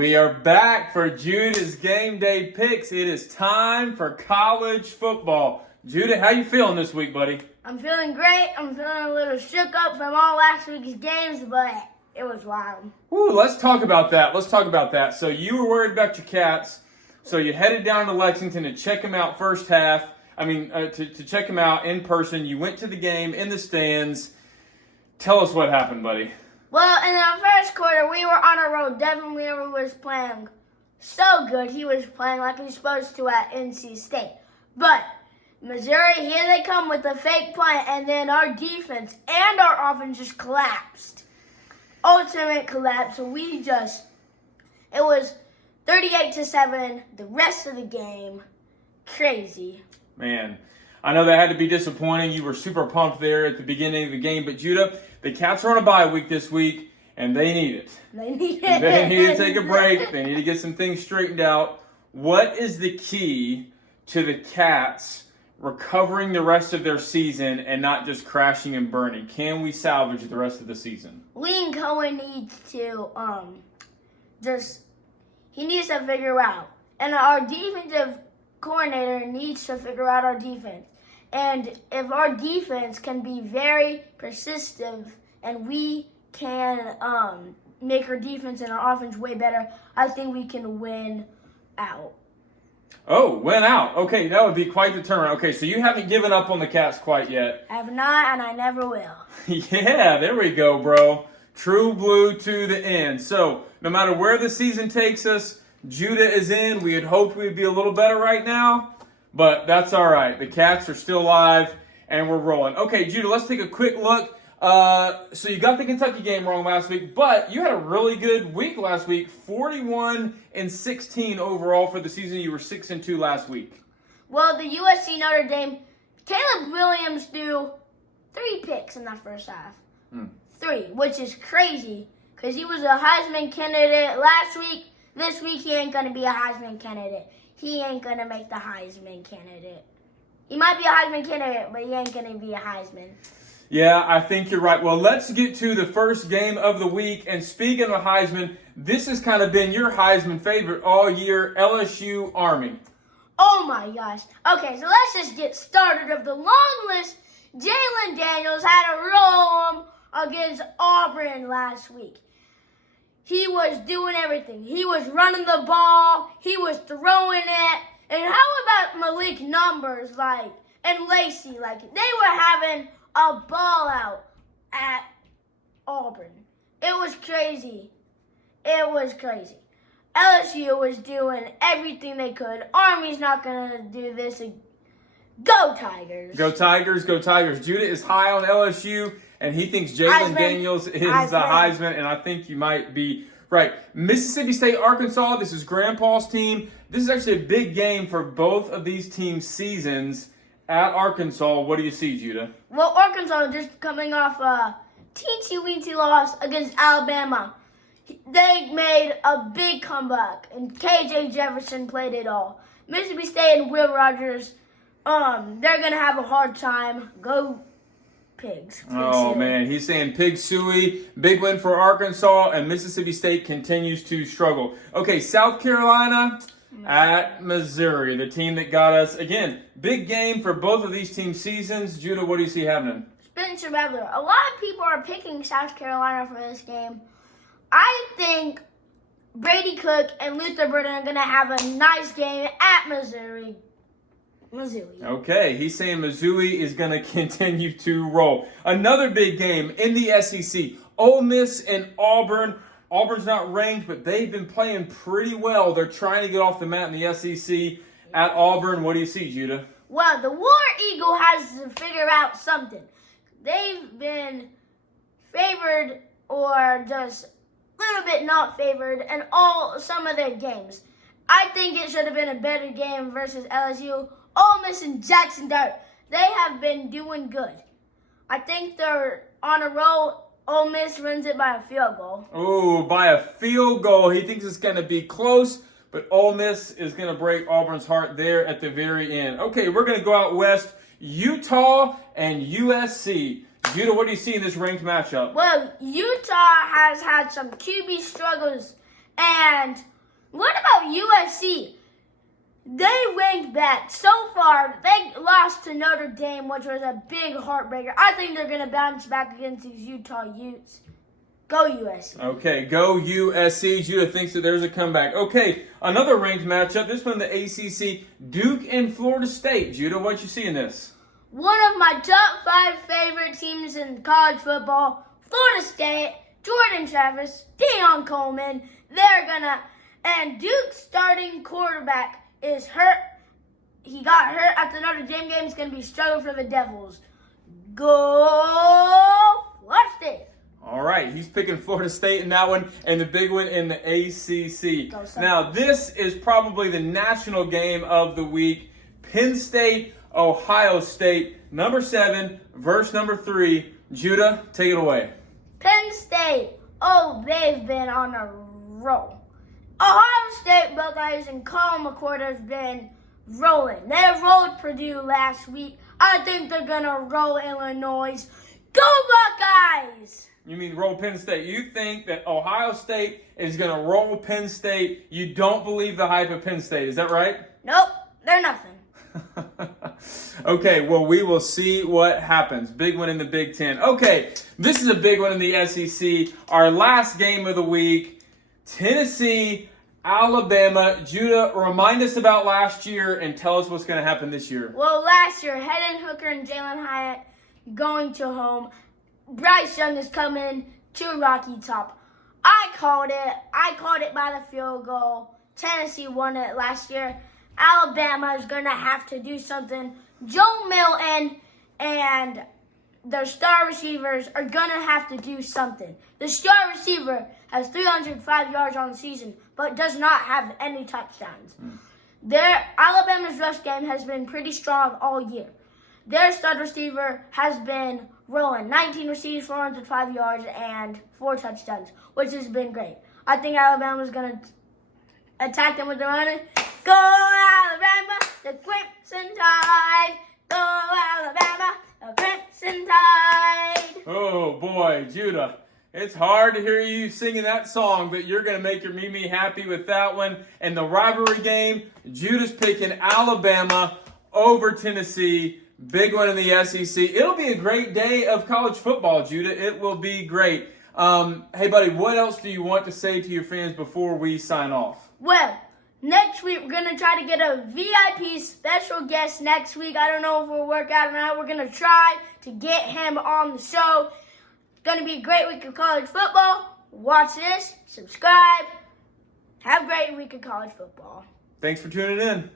We are back for Judah's Game Day Picks. It is time for college football. Judah, how you feeling this week, buddy? I'm feeling great. I'm feeling a little shook up from all last week's games, but it was wild. Ooh, let's talk about that. So you were worried about your Cats, so you headed down to Lexington to check them out to check them out in person. You went to the game in the stands. Tell us what happened, buddy. Well, in the first quarter, we were on a roll. Devin Weaver was playing so good. He was playing like he was supposed to at NC State. But Missouri, here they come with a fake punt, and then our defense and our offense just collapsed. Ultimate collapse. So it was 38-7. The rest of the game, crazy. Man, I know that had to be disappointing. You were super pumped there at the beginning of the game. But Judah, the Cats are on a bye week this week, and they need it. They need it. They need to take a break. They need to get some things straightened out. What is the key to the Cats recovering the rest of their season and not just crashing and burning? Can we salvage the rest of the season? Liam Cohen needs to he needs to figure out. And our defensive coordinator needs to figure out our defense. And if our defense can be very persistent and we can make our defense and our offense way better, I think we can win out. Oh, win out. Okay, that would be quite the turnaround. Okay, so you haven't given up on the Cats quite yet. I have not, and I never will. Yeah, there we go, bro. True blue to the end. So, no matter where the season takes us, Judah is in. We had hoped we'd be a little better right now, but that's all right. The Cats are still alive, and we're rolling. Okay, Judah, let's take a quick look. So you got the Kentucky game wrong last week, but you had a really good week last week. 41-16 overall for the season. You were 6-2 last week. Well, the USC Notre Dame, Caleb Williams threw 3 picks in that first half. 3, which is crazy because he was a Heisman candidate last week. This week he ain't going to be a Heisman candidate. He ain't going to make the Heisman candidate. He might be a Heisman candidate, but he ain't going to be a Heisman. Yeah, I think you're right. Well, let's get to the first game of the week. And speaking of Heisman, this has kind of been your Heisman favorite all year, LSU Army. Oh, my gosh. Okay, so let's just get started of the long list. Jalen Daniels had a roll against Auburn last week. He was doing everything. He was running the ball. He was throwing it. And how about Malik Numbers, and Lacey? They were having a ball out at Auburn. It was crazy. LSU was doing everything they could. Army's not going to do this. Go Tigers. Go Tigers, go Tigers. Judah is high on LSU, and he thinks Jalen Daniels is the Heisman, and I think you might be right. Mississippi State, Arkansas, this is Grandpa's team. This is actually a big game for both of these teams' seasons at Arkansas. What do you see, Judah? Well, Arkansas just coming off a teensy-weensy loss against Alabama. They made a big comeback, and KJ Jefferson played it all. Mississippi State and Will Rogers, they're going to have a hard time. Go Pigs. Oh, man. He's saying Pig Suey. Big win for Arkansas, and Mississippi State continues to struggle. Okay, South Carolina at Missouri, the team that got us. Again, big game for both of these teams' seasons. Judah, what do you see happening? Spencer Rattler. A lot of people are picking South Carolina for this game. I think Brady Cook and Luther Burden are going to have a nice game at Missouri. Okay, he's saying Missouri is going to continue to roll. Another big game in the SEC. Ole Miss and Auburn. Auburn's not ranked, but they've been playing pretty well. They're trying to get off the mat in the SEC at Auburn. What do you see, Judah? Well, the War Eagle has to figure out something. They've been favored or just a little bit not favored in some of their games. I think it should have been a better game versus LSU. Ole Miss and Jackson Dart, they have been doing good. I think they're on a roll. Ole Miss wins it by a field goal. Oh, by a field goal. He thinks it's going to be close, but Ole Miss is going to break Auburn's heart there at the very end. Okay, we're going to go out west. Utah and USC. Judah, what do you see in this ranked matchup? Well, Utah has had some QB struggles, And what about USC? They ranked bad. So far, they lost to Notre Dame, which was a big heartbreaker. I think they're going to bounce back against these Utah Utes. Go USC. Okay, go USC. Judah thinks that there's a comeback. Okay, another ranked matchup. This one, the ACC, Duke and Florida State. Judah, what you see in this? One of my top 5 favorite teams in college football, Florida State, Jordan Travis, Deion Coleman. And Duke's starting quarterback is hurt. He got hurt at the Notre Dame game. It's going to be struggle for the Devils. Go Florida State. All right, he's picking Florida State in that one, and the big one in the ACC. Now, this is probably the national game of the week. Penn State, Ohio State, number 7 versus number 3. Judah, take it away. Penn State, they've been on a roll. Ohio State Buckeyes and Colin McCord have been rolling. They rolled Purdue last week. I think they're going to roll Illinois. Go Buckeyes! You mean roll Penn State? You think that Ohio State is going to roll Penn State? You don't believe the hype of Penn State, is that right? Nope, they're nothing. Okay, well, we will see what happens. Big one in the Big Ten. Okay, this is a big one in the SEC. Our last game of the week, Tennessee, Alabama. Judah, remind us about last year and tell us what's going to happen this year. Well, last year, Hendon Hooker and Jalen Hyatt going to home. Bryce Young is coming to Rocky Top. I called it by the field goal. Tennessee won it last year. Alabama is going to have to do something. Joe Milton and their star receivers are going to have to do something. The star receiver has 305 yards on the season, but does not have any touchdowns. Alabama's rush game has been pretty strong all year. Their stud receiver has been rolling 19 receives, 405 yards, and 4 touchdowns, which has been great. I think Alabama's going to attack them with the running. Go Alabama, the Crimson Tide. Go Alabama, the Crimson Tide. Oh, boy, Judah. It's hard to hear you singing that song, but you're going to make your Mimi happy with that one. And the rivalry game, Judah's picking Alabama over Tennessee. Big one in the SEC. It'll be a great day of college football, Judah. It will be great. Hey, buddy, what else do you want to say to your fans before we sign off? Well, next week we're going to try to get a VIP special guest next week. I don't know if we'll work out or not. We're going to try to get him on the show. It's going to be a great week of college football. Watch this, subscribe. Have a great week of college football. Thanks for tuning in.